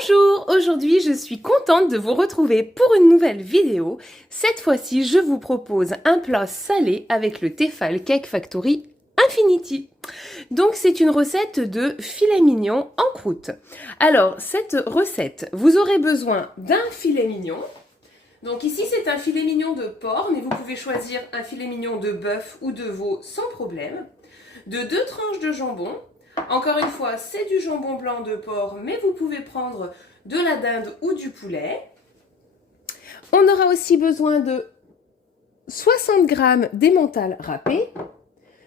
Bonjour, aujourd'hui je suis contente de vous retrouver pour une nouvelle vidéo. Cette fois-ci, je vous propose un plat salé avec le Tefal Cake Factory Infinity. Donc c'est une recette de filet mignon en croûte. Alors cette recette, vous aurez besoin d'un filet mignon. Donc ici c'est un filet mignon de porc, mais vous pouvez choisir un filet mignon de bœuf ou de veau sans problème. De 2 tranches de jambon. Encore une fois, c'est du jambon blanc de porc, mais vous pouvez prendre de la dinde ou du poulet. On aura aussi besoin de 60 g d'emmental râpé,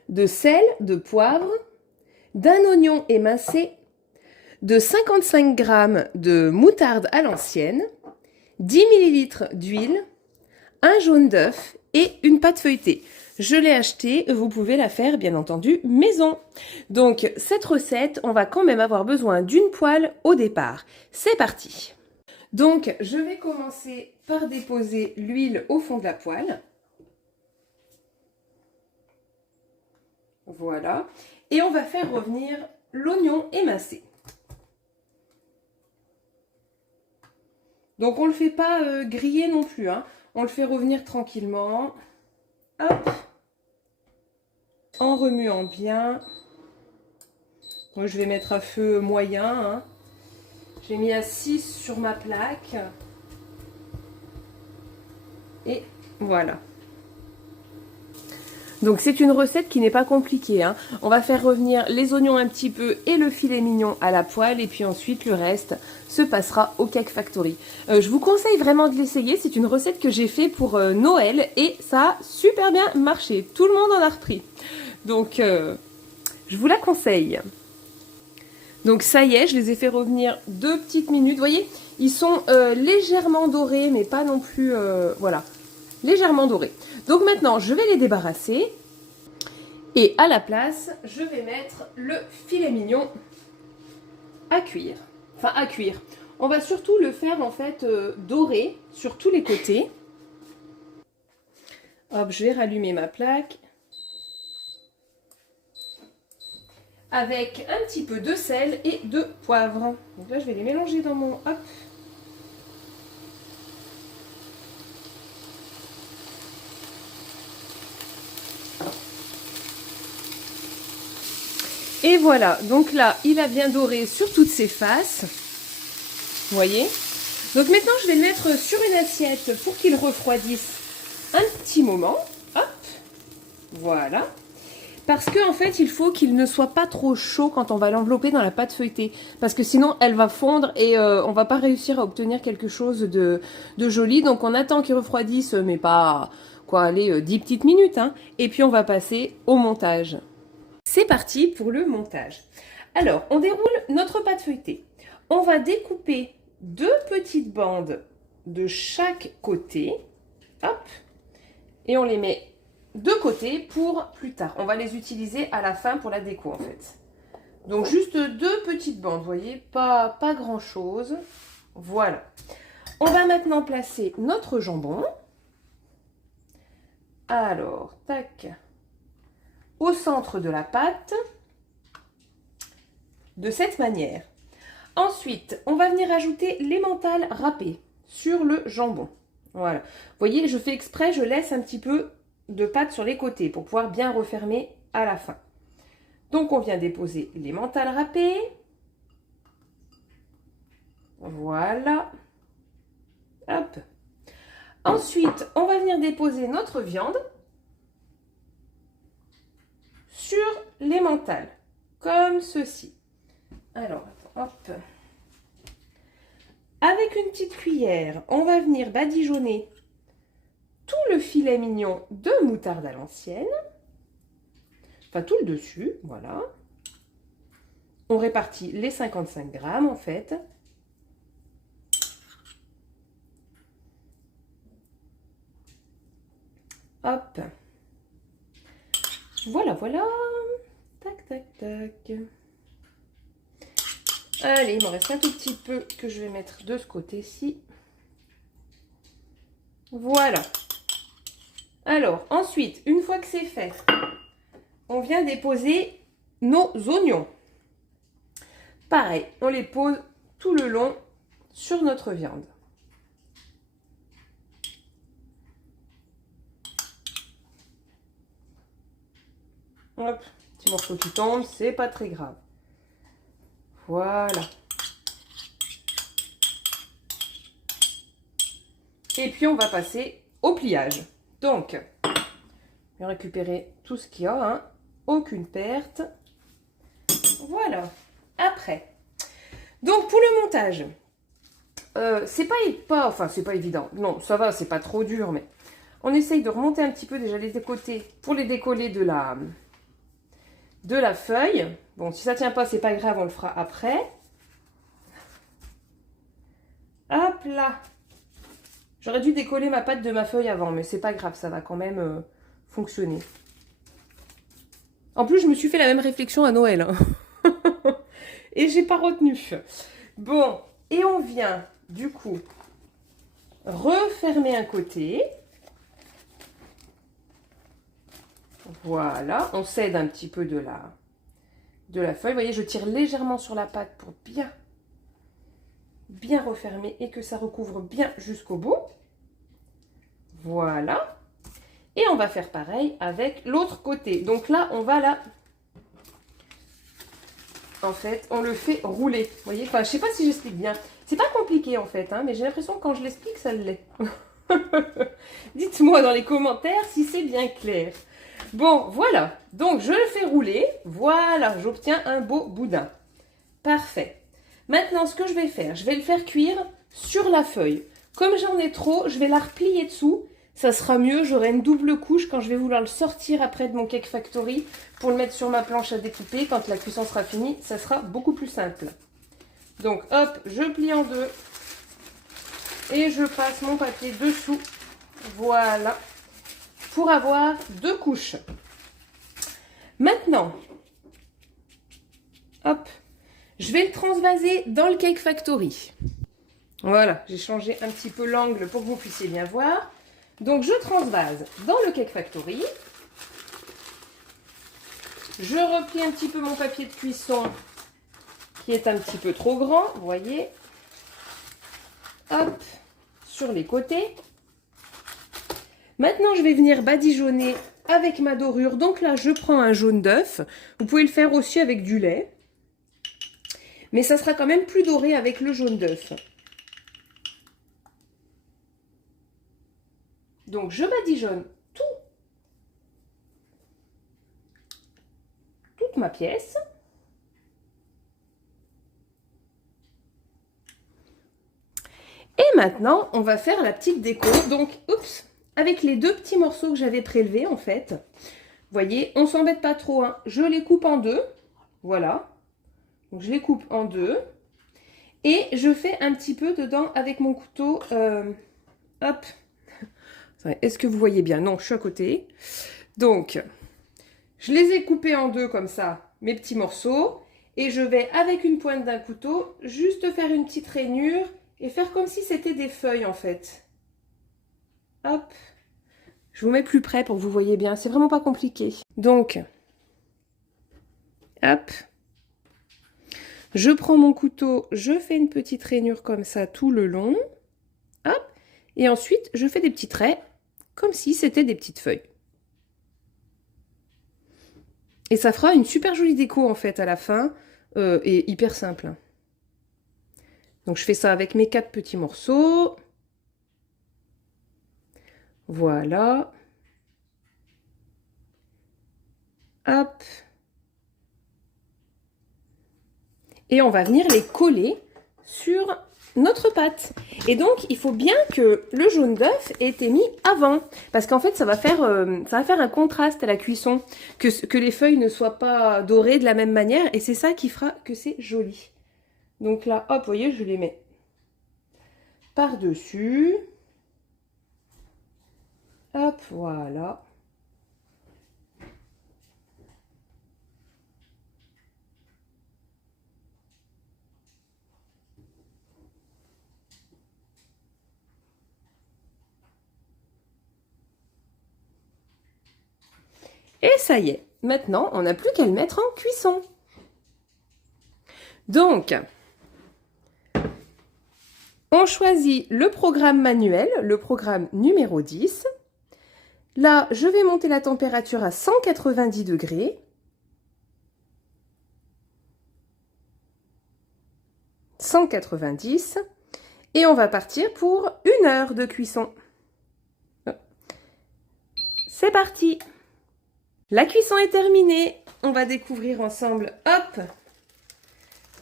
de sel, de poivre, d'un oignon émincé, de 55 g de moutarde à l'ancienne, 10 ml d'huile, un jaune d'œuf et une pâte feuilletée. Je l'ai achetée, vous pouvez la faire bien entendu maison. Donc cette recette, on va quand même avoir besoin d'une poêle au départ. C'est parti. Donc je vais commencer par déposer l'huile au fond de la poêle. Voilà. Et on va faire revenir l'oignon émincé. Donc on ne le fait pas griller non plus, hein. On le fait revenir tranquillement. Hop. En remuant bien. Moi, je vais mettre à feu moyen. Hein. J'ai mis à 6 sur ma plaque. Et voilà. Donc c'est une recette qui n'est pas compliquée. Hein. On va faire revenir les oignons un petit peu et le filet mignon à la poêle. Et puis ensuite, le reste se passera au Cake Factory. Je vous conseille vraiment de l'essayer. C'est une recette que j'ai fait pour Noël. Et ça a super bien marché. Tout le monde en a repris. Donc je vous la conseille. Donc ça y est, je les ai fait revenir 2 petites minutes. Vous voyez, ils sont légèrement dorés, mais pas non plus... voilà, légèrement dorés. Donc maintenant, je vais les débarrasser. Et à la place, je vais mettre le filet mignon à cuire. Enfin, à cuire. On va surtout le faire, en fait, doré sur tous les côtés. Hop, je vais rallumer ma plaque. Avec un petit peu de sel et de poivre. Donc là, je vais les mélanger dans mon... Hop. Et voilà, donc là, il a bien doré sur toutes ses faces. Vous voyez? Donc maintenant, je vais le mettre sur une assiette pour qu'il refroidisse un petit moment. Hop, voilà. Parce qu'en fait, il faut qu'il ne soit pas trop chaud quand on va l'envelopper dans la pâte feuilletée. Parce que sinon, elle va fondre et on va pas réussir à obtenir quelque chose de joli. Donc on attend qu'il refroidisse, mais pas, quoi, allez, 10 petites minutes. Hein. Et puis on va passer au montage. C'est parti pour le montage. Alors, on déroule notre pâte feuilletée. On va découper 2 petites bandes de chaque côté. Hop. Et on les met de côté pour plus tard. On va les utiliser à la fin pour la déco, en fait. Donc, juste 2 petites bandes, vous voyez, pas grand-chose. Voilà. On va maintenant placer notre jambon. Alors, tac. Au centre de la pâte, de cette manière. Ensuite, on va venir ajouter l'emmental râpé sur le jambon. Voilà. Vous voyez, je fais exprès, je laisse un petit peu de pâte sur les côtés pour pouvoir bien refermer à la fin. Donc, on vient déposer l'emmental râpé. Voilà. Hop. Ensuite, on va venir déposer notre viande sur l'emmental, comme ceci. Alors, hop. Avec une petite cuillère, on va venir badigeonner tout le filet mignon de moutarde à l'ancienne. Enfin, tout le dessus, voilà. On répartit les 55 g, en fait. Hop. Voilà, voilà. Tac, tac, tac. Allez, il m'en reste un tout petit peu que je vais mettre de ce côté-ci. Voilà. Alors, ensuite, une fois que c'est fait, on vient déposer nos oignons. Pareil, on les pose tout le long sur notre viande. Hop, petit morceau qui tombe, c'est pas très grave. Voilà. Et puis on va passer au pliage. Donc, je vais récupérer tout ce qu'il y a, hein. Aucune perte. Voilà. Après, donc pour le montage, c'est pas évident. Non, ça va, c'est pas trop dur, mais on essaye de remonter un petit peu déjà les côtés pour les décoller de la feuille. Bon, si ça tient pas, c'est pas grave, on le fera après. Hop là. J'aurais dû décoller ma pâte de ma feuille avant, mais c'est pas grave, ça va quand même fonctionner. En plus, je me suis fait la même réflexion à Noël, hein. Et j'ai pas retenu. Bon, et on vient, du coup, refermer un côté. Voilà, on cède un petit peu de la feuille. Vous voyez, je tire légèrement sur la pâte pour bien refermer et que ça recouvre bien jusqu'au bout. Voilà. Et on va faire pareil avec l'autre côté. Donc là, on va là... En fait, on le fait rouler. Vous voyez, enfin, je sais pas si j'explique bien. C'est pas compliqué en fait, hein, mais j'ai l'impression que quand je l'explique, ça l'est. Dites-moi dans les commentaires si c'est bien clair. Bon, voilà. Donc, je le fais rouler. Voilà, j'obtiens un beau boudin. Parfait. Maintenant, ce que je vais faire, je vais le faire cuire sur la feuille. Comme j'en ai trop, je vais la replier dessous. Ça sera mieux, j'aurai une double couche quand je vais vouloir le sortir après de mon Cake Factory pour le mettre sur ma planche à découper. Quand la cuisson sera finie, ça sera beaucoup plus simple. Donc, hop, je plie en deux et je passe mon papier dessous. Voilà, pour avoir deux couches. Maintenant, hop, je vais le transvaser dans le Cake Factory. Voilà, j'ai changé un petit peu l'angle pour que vous puissiez bien voir. Donc, je transvase dans le Cake Factory. Je replie un petit peu mon papier de cuisson qui est un petit peu trop grand, vous voyez. Hop, sur les côtés. Maintenant, je vais venir badigeonner avec ma dorure. Donc là, je prends un jaune d'œuf. Vous pouvez le faire aussi avec du lait. Mais ça sera quand même plus doré avec le jaune d'œuf. Donc, je badigeonne toute ma pièce. Et maintenant, on va faire la petite déco. Donc, oups, avec les deux petits morceaux que j'avais prélevés, en fait. Vous voyez, on s'embête pas trop, hein. Je les coupe en deux. Voilà. Donc, je les coupe en deux. Et je fais un petit peu dedans avec mon couteau. Hop. Est-ce que vous voyez bien? Non, je suis à côté. Donc, je les ai coupés en deux comme ça, mes petits morceaux. Et je vais, avec une pointe d'un couteau, juste faire une petite rainure et faire comme si c'était des feuilles, en fait. Hop. Je vous mets plus près pour que vous voyez bien. C'est vraiment pas compliqué. Donc, hop. Je prends mon couteau, je fais une petite rainure comme ça tout le long. Hop. Et ensuite, je fais des petits traits comme si c'était des petites feuilles. Et ça fera une super jolie déco en fait à la fin et hyper simple. Donc je fais ça avec mes 4 petits morceaux. Voilà. Hop. Et on va venir les coller sur notre pâte. Et donc, il faut bien que le jaune d'œuf ait été mis avant. Parce qu'en fait, ça va faire un contraste à la cuisson. Que les feuilles ne soient pas dorées de la même manière. Et c'est ça qui fera que c'est joli. Donc là, hop, vous voyez, je les mets par-dessus. Hop, voilà. Et ça y est, maintenant, on n'a plus qu'à le mettre en cuisson. Donc, On choisit le programme manuel, le programme numéro 10. Là, je vais monter la température à 190 degrés. 190. Et on va partir pour 1 heure de cuisson. C'est parti! La cuisson est terminée. On va découvrir ensemble, hop,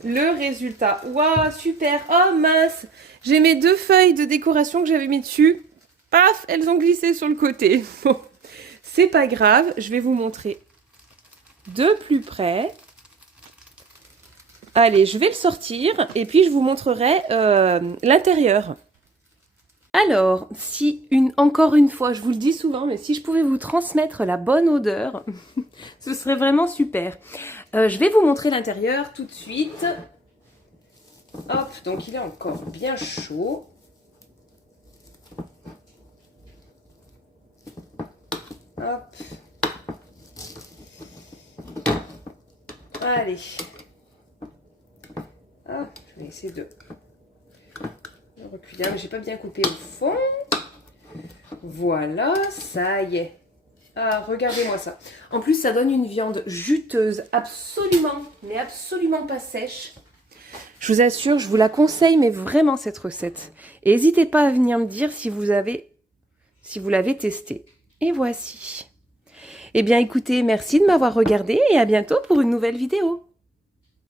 le résultat. Waouh, super! Oh mince! J'ai mes 2 feuilles de décoration que j'avais mis dessus. Paf, elles ont glissé sur le côté. Bon, c'est pas grave, je vais vous montrer de plus près. Allez, je vais le sortir et puis je vous montrerai l'intérieur. Alors, si encore une fois, je vous le dis souvent, mais si je pouvais vous transmettre la bonne odeur, ce serait vraiment super. Je vais vous montrer l'intérieur tout de suite. Hop, donc il est encore bien chaud. Hop. Allez. Ah, je vais essayer de reculer, mais j'ai pas bien coupé au fond. Voilà, ça y est. Ah, regardez-moi ça. En plus, ça donne une viande juteuse, absolument, mais absolument pas sèche. Je vous assure, je vous la conseille, mais vraiment cette recette. Et n'hésitez pas à venir me dire si vous l'avez testé. Et voici. Eh bien, écoutez, merci de m'avoir regardé et à bientôt pour une nouvelle vidéo.